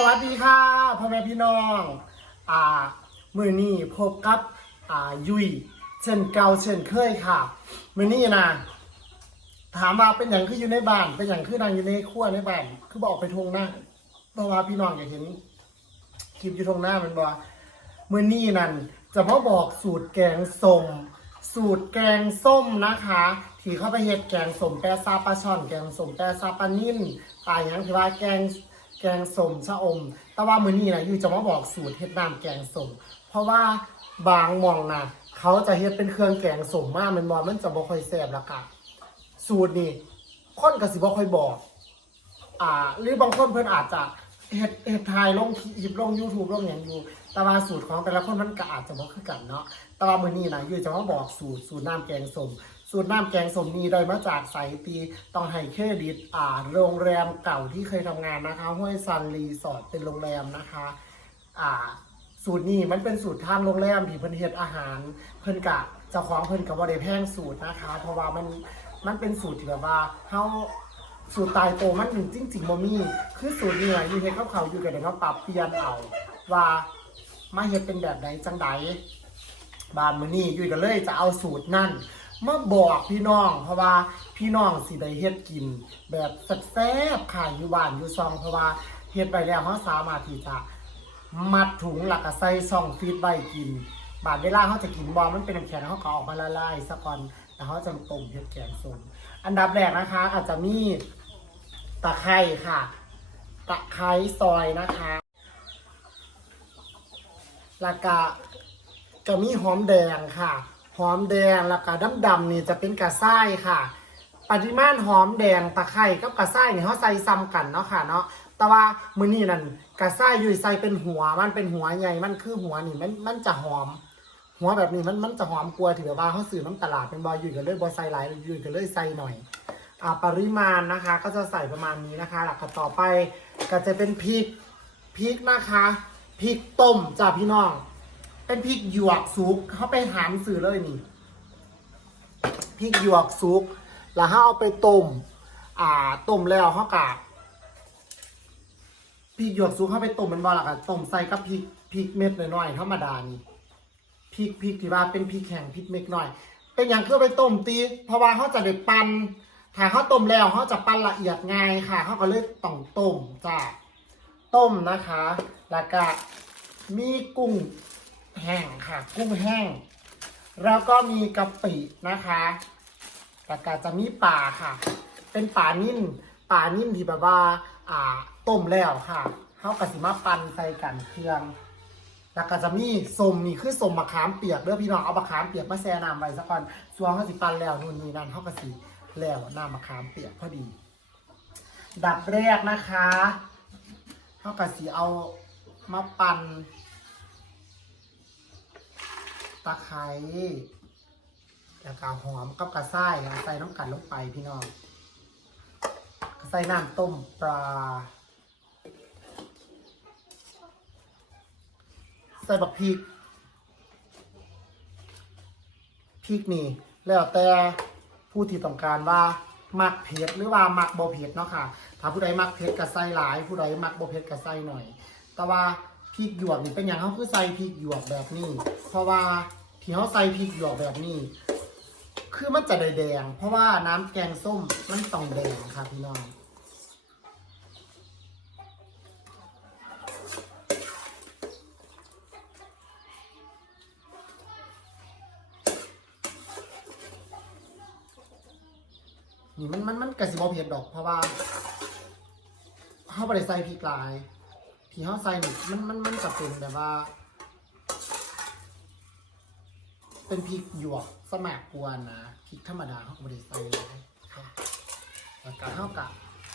สวัสดีค่ะพ่อแม่พี่น้องอ่ามือนี้พบกับอ่ายุยเช่นเก่าเช่นเคยค่ะมือนี้นะถามว่าเป็นอย่างคืออยู่ในบ้าน เป็นอย่างคือนางอยู่ในครัวในบ้าน คือบอกไปทงหน้าเพราะว่าพี่น้องอยากเห็นคลิปอยู่ทงหน้ามันบอกมือนี้นั่นจะมาบอกสูตรแกงส้มสูตรแกงส้มนะคะที่เข้าไปเฮ็ดแกงส้มแปซาปลาช่อนแกงส้มแปซาปลานิ่นปลาหยังที่ว่าแกง แกงส้มชะอม แต่ว่ามือนี้นะยูจะมาบอกสูตรเฮ็ดน้ำแกงส้มเพราะว่าบางหมองนะเขาจะเฮ็ดเป็นเครื่องแกงส้มมากมันบอมันจะบ่ค่อยแซ่บละค่ะสูตรนี่คนก็สิบ่ค่อยบอก อ่า หรือบางคนเพิ่นอาจจะเฮ็ดเฮ็ดทายลงคลิปลง YouTube ลงหยังอยู่แต่ว่าสูตรของแต่ละคนมันก็อาจจะบ่คือกันเนาะแต่ว่ามื้อนี้นะยูจะมาบอกสูตรสูตรน้ำแกงส้ม สูตรน้ำแกงส้มนี้ได้มาจากไสตีต้องให้เครดิตอ่าโรงแรมเก่าที่เคยทำงานนะคะห้วยซันรีสอร์ทเป็นโรงแรมนะคะอ่าสูตรนี้มันเป็นสูตรทางโรงแรมที่เพิ่นเฮ็ดอาหาร เพิ่นกะเจ้าของเพิ่นก็บ่ได้แพงสูตรนะคะ เพราะว่ามันมันเป็นสูตรที่แบบว่าเฮาสูตรตายโตัวมันจริงจริงๆบ่มีคือสูตรนี้น่ะอยู่เฮ็ดกับเขาอยู่กับเดี๋ยวมาปรับเปลี่ยนเอาว่ามาเฮ็ดเป็นแบบใดจังใดบานมื้อนี้อยู่ก็เลยจะเอาสูตรนั่น มาบอกพี่น้อง เพราะว่าพี่น้องสิได้เฮ็ดกิน แบบแซ่บๆขายอยู่บ้านอยู่ซองเพราะว่าเฮ็ดไปแล้วเฮาสามารถที่จะมัดถุงหลักก็ใส่ซองฟีดไว้กิน บาดเวลาเขาจะกินบอมันเป็นน้ำแข็งเขาก็ออกมาละลายซะก่อนแล้วเขาจะต้มเห็ดแกงส้มอันดับแรกนะคะ อาจจะมีตะไคร้ค่ะตะไคร้ซอยนะคะแล้วก็ก็มีหอมแดงค่ะ หอมแดงแล้วก็ดำๆนี่จะเป็นกระไส้ค่ะ ปริมาณหอมแดงตะไคร้กับกระไส้นี่เขาใส่ซ้ำกันเนาะค่ะเนาะแต่ว่ามือนี้นั่นกระไส้อยู่ใส่เป็นหัวมันเป็นหัวใหญ่มันคือหัวนี่มันมันจะหอม หัวแบบนี้มันมันจะหอมกลัวาที่แบบว่าเขาซื้อน้ำตลาดเป็นบอยอยู่กันเลยบอใส่หลายอยู่กันเลยใส่หน่อยอ่าปริมาณนะคะ ก็จะใส่ประมาณนี้นะคะหลักต่อไปก็จะเป็นพริกพริกนะคะพริกต้มจ้าพี่น้อง เป็นพริกหยวกซุกเขาไปหามสื่อเลยนี่พริกหยวกซุก แล้วเขาเอาไปต้ม อ่าต้มแล้วเขากะพริกหยวกซุกเขาไปต้มมันบอละกันต้มใส่กับพริกพริกเม็ดน้อยๆธรรมดานี่พริกพริกที่ว่าเป็นพริกแห้งพริกเม็ดน้อย เป็นอย่างคือไปต้มตีเพราะว่าเขาจะได้ปั่นถ้าเขาต้มแล้วเขาจะปั่นละเอียดง่ายค่ะเขาก็เลยต้องต้มจ้าต้มนะคะ แล้วก็มีกุ้ง แห้งค่ะ กุ้งแห้ง แล้วก็มีกะปินะคะแล้วก็จะมีป่าค่ะ เป็นป่านิ่นป่านิ่นที่แบบว่า อ่าต้มแล้วค่ะเขากะสิมาปั่นใส่กันเครื่องแล้วก็จะมีสมนี่คือสมมะขามเปียกเด้อพี่น้องเอามะขามเปียกมาแช่น้ำไว้ซะก่อนส่วนเขาสิปั่นแล้วนู่นนี่นั่นเขาก็สิแล้วน้ำมะขามเปียกพอดี ดับแรกนะคะเขาก็สิเอามาปั่น ตะไคร้แล้วก็หอมกับกระส่ายแล้วใส่น้ำกันลงไปพี่น้องใส่น้ำต้มปลาใส่บักพริกพริกนี่ แล้วแต่ผู้ที่ต้องการว่ามักเผ็ดหรือว่ามักบ่เผ็ดเนาะค่ะ ถ้าผู้ใดมักเผ็ดก็ใส่หลาย ผู้ใดมักบ่เผ็ดก็ใส่หน่อย แต่ว่า พริกหยวกนี่เป็นอย่างเขาคือใส่พริกหยวกแบบนี้ เพราะว่าที่เขาใส่พริกหยวกแบบนี้ คือมันจะได้แดง เพราะว่าน้ำแกงส้มมันต้องแดงค่ะพี่น้องนี่มันมันมันกระสิบอเพียดดอกเพราะว่าเขาบริใส่พริกหลาย ที่เขาใส่นี่มันมันมันจะเป็นแบบว่า เป็นพริกหยวกสมักกวนนะพริกธรรมดาเขาก็บริใส่หลยค่ะแล้วก็เขากะ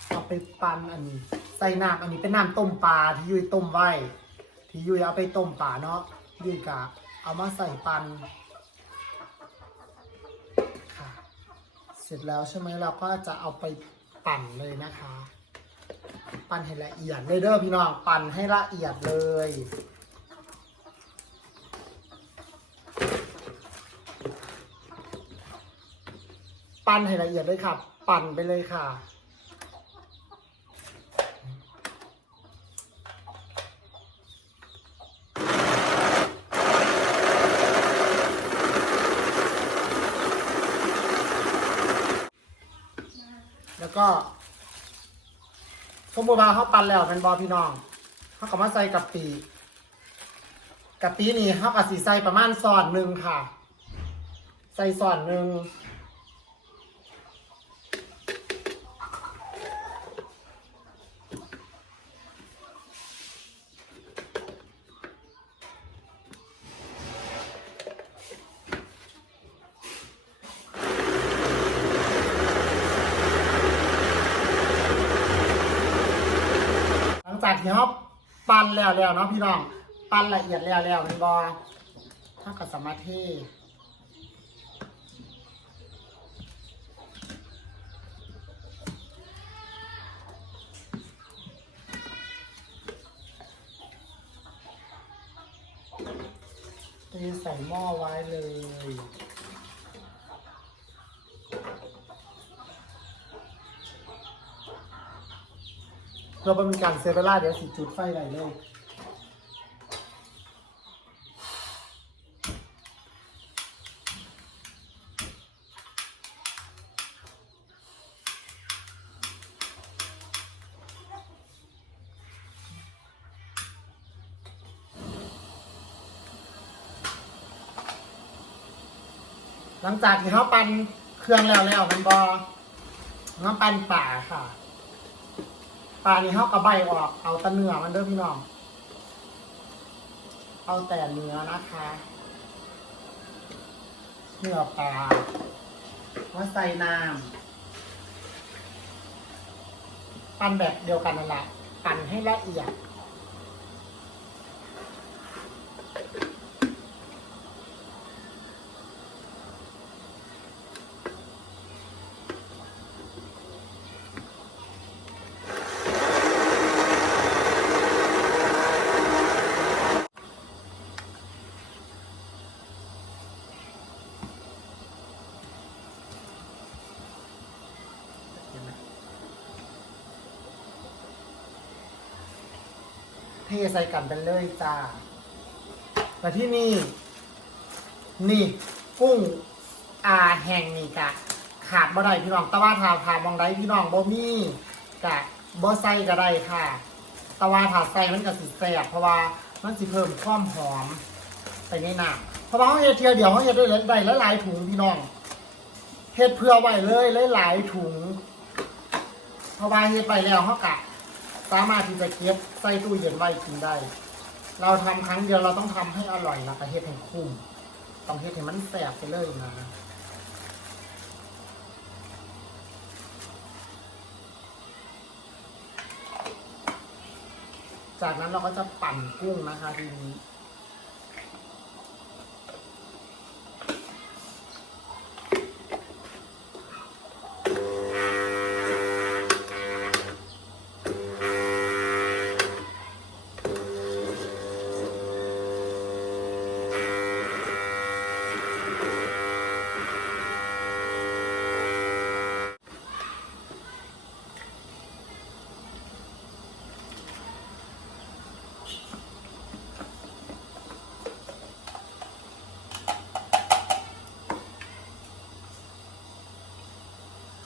เอาไปปั่นอันนี้ ใส่น้ำอันนี้เป็นน้ำต้มปลาที่ยุ้ยต้มไว้ ที่ยุ้ยเอาไปต้มปลาเนาะยุ้ยกะเอามาใส่ปั่นค่ะ เสร็จแล้วใช่ไหมเราก็จะเอาไปปั่นเลยนะคะ ปั่นให้ละเอียดเลยเด้อพี่น้องปั่นให้ละเอียดเลยปั่นให้ละเอียดเลยค่ะ ปั่นไปเลยค่ะ แล้วก็ สมมติว่าเขาปั่นแล้วเป็นบอพี่น้องเขาก็มาใส่กับปีกับปีนี่เขาก็สีใส่ประมาณซอนหนึ่งค่ะ ใส่ซอนหนึ่ง จากที่เขาปั่นแล้วแล้วเนาะพี่น้อง ปั่นละเอียดแล้วแล้วเป็นบอถ้ากับสมารถเทเทใส่หม้อไว้เลย เพื่อเป็นการเซเวลาเดี๋ยวสิจุดไฟได้เลยหลังจากที่เขาปั่นเครื่องแล้วแล้วมันบอเขาปั่นป่าค่ะ ปลานี่เขากระใบออก เอาแต่เนื้อมันเด้อพี่น้อง เอาแต่เนื้อนะคะ เนื้อปลามาใส่น้ำปั่นแบบเดียวกันนั่นแหละปั่นให้ละเอียด ทใส่กันไปเลยจ้าแต่ที่นี่ นี่กุ้งอาแห้งนี่กะ ขาดบ่ได้พี่น้องต่ว่าถ้าถามมองได้พี่น้องบ่มีกะบ่ใส่ก็ได้ค่ะต่ว่าถาใส่มันก็สิแซ่บเพราะว่ามันสิเพิ่มความหอมไปในน้ำเพราะว่าเขาเฮ็ดเทียเดียวเขาเฮ็ดได้ได้หลายถุงพี่น้องเฮ็ดเพื่อไว้เลยหลายถุงเพราะว่าเฮ็ดไปแล้วเขากะ สามารถที่จะเก็บใส่ตู้เย็นไว้กินได้ เราทำครั้งเดียวเราต้องทำให้อร่อยแล้วก็เฮ็ดให้คุ้มต้องเฮ็ดให้มันแสบไปเลยนะจากนั้นเราก็จะปั่นกุ้งนะคะทีนี้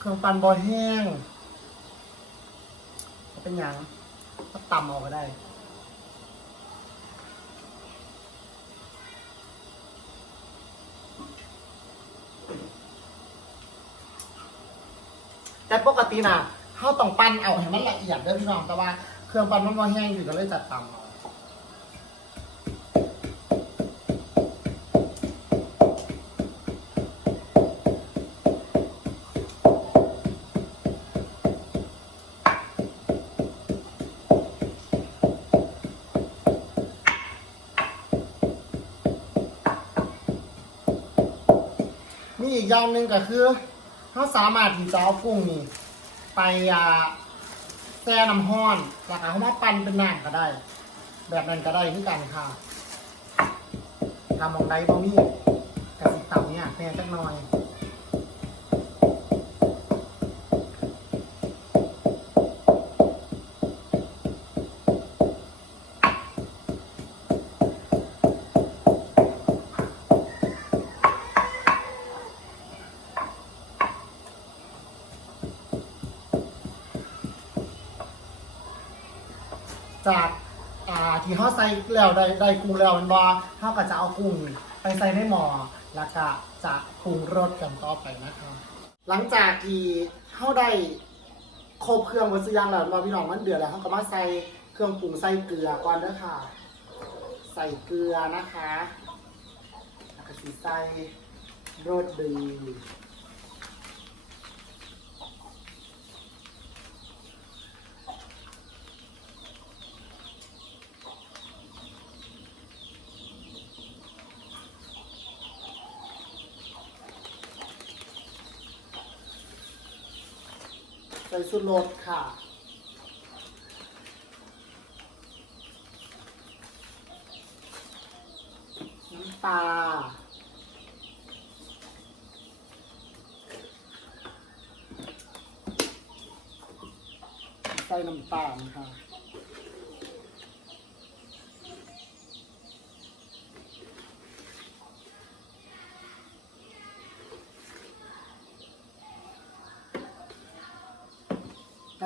รื่องปั่นบอแห้งเป็นหยังก็ตำเอาก็ได้แต่ปกตินะเขาต้องปั้นเอาให้มันละเอียดด้อพี่น้องแต่ว่าเครื่องปั้นมันบอแห้งอยู่ก็เลยจัดตำเอา มีอีกอย่างหนึ่งก็คือเขาสามารถที่จะเอากุ้งนี่ไปอ่าแช่น้ำห้อนแล้วก็เขามาปั่นเป็นน้ำก็ได้ แบบนั้นก็ได้คือกันค่ะทำมองไดบ่มีกระสิต่ำเนี่ยแพงจักหน่อย จากอ่าที่เขาใส่แล้วได้ได้กุ้งแล้วมันบอเขาก็จะเอากุ้งไปใส่ในหม้อแล้วก็จะปรุงรสกันต่อไปนะคะหลังจากที่เขาได้ครบเครื่องวัสดุอยางแล้วเราพี่น้องมันเดือดแล้วเขาก็มาใส่เครื่องปรุงใส่เกลือก่อนเด้อค่ะ ใส่เกลือนะคะแล้วก็สีใส่รสดี ส่สุดรสค่ะน้ำปลาใส่น้ำตาลค่ะ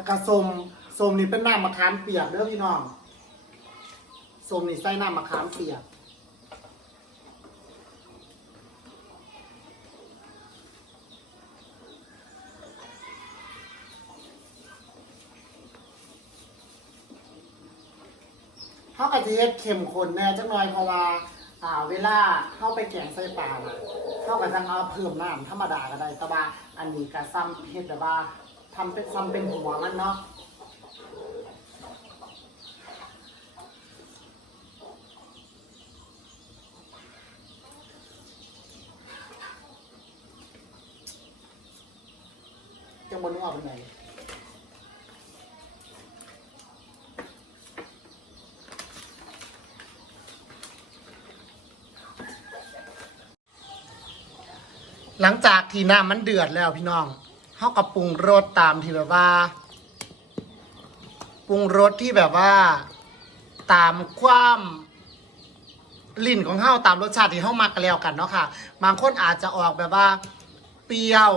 แล้วก็ส้มส้มนี่เป็นน้ำมะขามเปียกเด้อพี่น้องส้มนี่ใส่น้ำมะขามเปียกเขากะทิเฮ็ดเข้มข้นแน่จังหน่อยเพราะว่าอ่าเวลาเข้าไปแกงใส่ปลาเขาก็จะเอาเพิ่มน้ำธรรมดาก็ได้แต่ว่าอันนี้ก็ซ้ำเฮ็ดแบบว่า ทำเป็นซ้ำเป็นหัวมันเนาะจังบนนัวเป็นไงหลังจากที่น้ำมันเดือดแล้วพี่น้อง เขาก็ปรุงรสตามที่แบบว่า ปรุงรสที่แบบว่า ตามความลิ่นของเฮาตามรสชาติที่เฮามักกันแล้วกันเนาะค่ะ บางคนอาจจะออกแบบว่า เปรี้ยว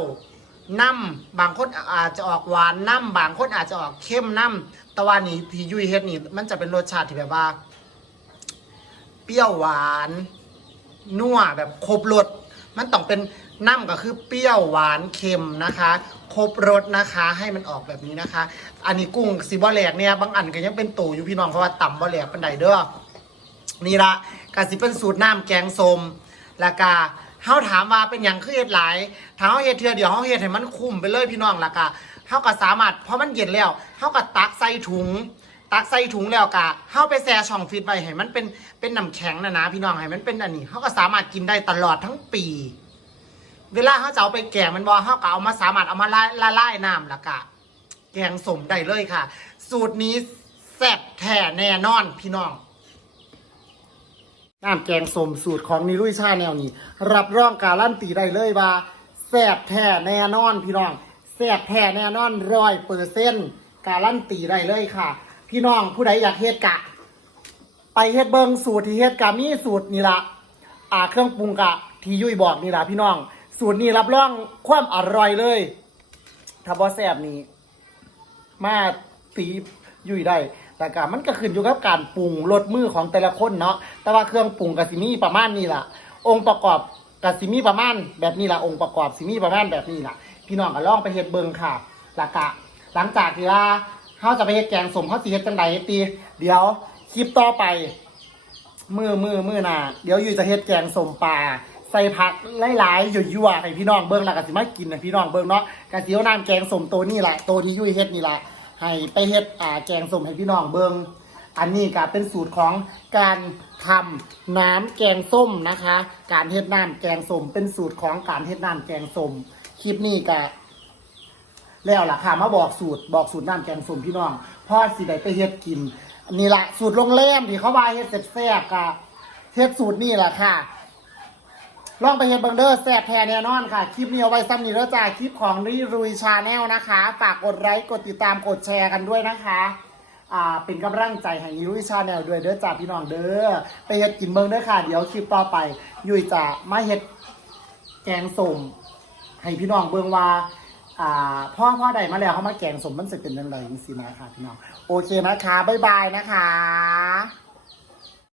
น้ำบางคนอาจจะออกหวานน้ำบางคนอาจจะออกเข้มน้ำแต่ว่านี่ที่ยุ้ยเฮ็ดนี่มันจะเป็นรสชาติที่แบบว่า เปรี้ยวหวานนัวแบบครบรสมันต้องเป็น น้ำก็คือเปรี้ยวหวานเค็มนะคะ ครบรสนะคะให้มันออกแบบนี้นะคะ อันนี้กุ้งสีบอแหลกเนี่ยบางอันก็ยังเป็นตูอยู่พี่น้องเพราะว่าต่ำบอแหลกเป็นไดเด้อนี่ละกสิเป็นสูตรน้ำแกงสมล้วก็เฮาถามว่าเป็นอย่างคือเฮ็ดหลายถ้าเฮาเฮ็ดเทือเดี๋ยวเฮาเฮ็ดให้มันคุ้มไปเลยพี่น้องล้วก็เฮาก็สามารถเพราะมันเย็นแล้วเฮาก็ตักใส่ถุง ตักใส่ถุงแล้วก็เฮาไปแช่ช่องฟรีซไว้ให้มันเป็นเป็นน้ำแข็งนะนะพี่น้องให้มันเป็นอันนี้เฮาก็สามารถกินได้ตลอดทั้งปี เวลาเขาจะเอาไปแกงมันบอเขาก็เอามาสามารถเอามาละละลายน้ำแล้วก็แกงสมได้เลยค่ะ สูตรนี้แซ่บแท้แน่นอนพี่น้องน้ำแกงสมสูตรของนิรุยชาแนวนี้ รับรองการันตีได้เลยว่าแซ่บแท้แน่นอนพี่น้องแซ่บแท้แน่นอนร้อยเปอร์เซ็นต์การันตีได้เลยค่ะ พี่น้องผู้ใดอยากเฮ็ดกะ ไปเฮ็ดเบิงสูตรที่เฮ็ดกะมีสูตรนี่ละอ่าเครื่องปรุงกะที่ยุ้ยบอกนี่ละพี่น้อง สูตรนี้รับรองความอร่อยเลยถ้าบ่แซ่บนี่มาตียุ้ยได้ แต่กะมันก็ขึ้นอยู่กับการปรุงรสมือของแต่ละคนเนาะ แต่ว่าเครื่องปรุงกะสิมีประมาณนี้ล่ะ องค์ประกอบกะสิมีประมาณแบบนี้ล่ะ องค์ประกอบสิมีประมาณแบบนี้ล่ะ พี่น้องก็ลองไปเฮ็ดเบิงค่ะล้วก็หลังจากที่ว่าเฮาจะไปเฮ็ดแกงสมเฮาสิเฮ็ดจังไดตี เดี๋ยวคลิปต่อไป มือมือมือหนาเดี๋ยวอยู่จะเฮ็ดแกงสมปลา ส่ผักหลายๆยั่วๆให้พี่น้องเบิ่งแล้วก็สิมากินให้พี่น้องเบิ่งเนาะก็สิเอาน้ำแกงส้มตัวนี้แหละตัวที่ยุ่ยเฮ็ดนี่แหละให้ไปเฮ็ดอ่าแกงส้มให้พี่น้องเบิ่งอันนี้ก็เป็นสูตรของการทำน้ำแกงส้มนะคะ การเฮ็ดน้ำแกงส้มเป็นสูตรของการเฮ็ดน้ำแกงส้มคลิปนี้ก็แล้วล่ะค่ะมาบอกสูตรบอกสูตรน้ำแกงส้มพี่น้องพ่อสิได้ไปเฮ็ดกินนี่ละสูตรโรงแรมที่เขาว่าเฮ็ดเจ็ดแซ่บกะเฮ็ดสูตรนี่แหละค่ะ ลองไปเฮ็ดเบังเดอร์แซ่บแท้แน่นอนค่ะ คลิปนี้เอาไว้ซ้ำนี้แล้วจ้าคลิปของรีรุยชาแนลนะคะ ฝากกดไลค์ กดติดตาม กดแชร์กันด้วยนะคะอ่าเป็นกำลังใจให้ยุ้ยชาแนลด้วยเด้อจ้าพี่น้องเด้อไปเฮ็ดกินเบิ่งเด้อค่ะ เดี๋ยวคลิปต่อไป ยุ้ยจะมาเฮ็ดแกงส้มให้พี่น้องเบิ่งว่าอ่าพ่อพ่อใดมาแล้วเขามาแกงสมมันสึกเป็นยังไงสินะคะพี่น้องโอเคนะคะบ๊ายบายนะคะ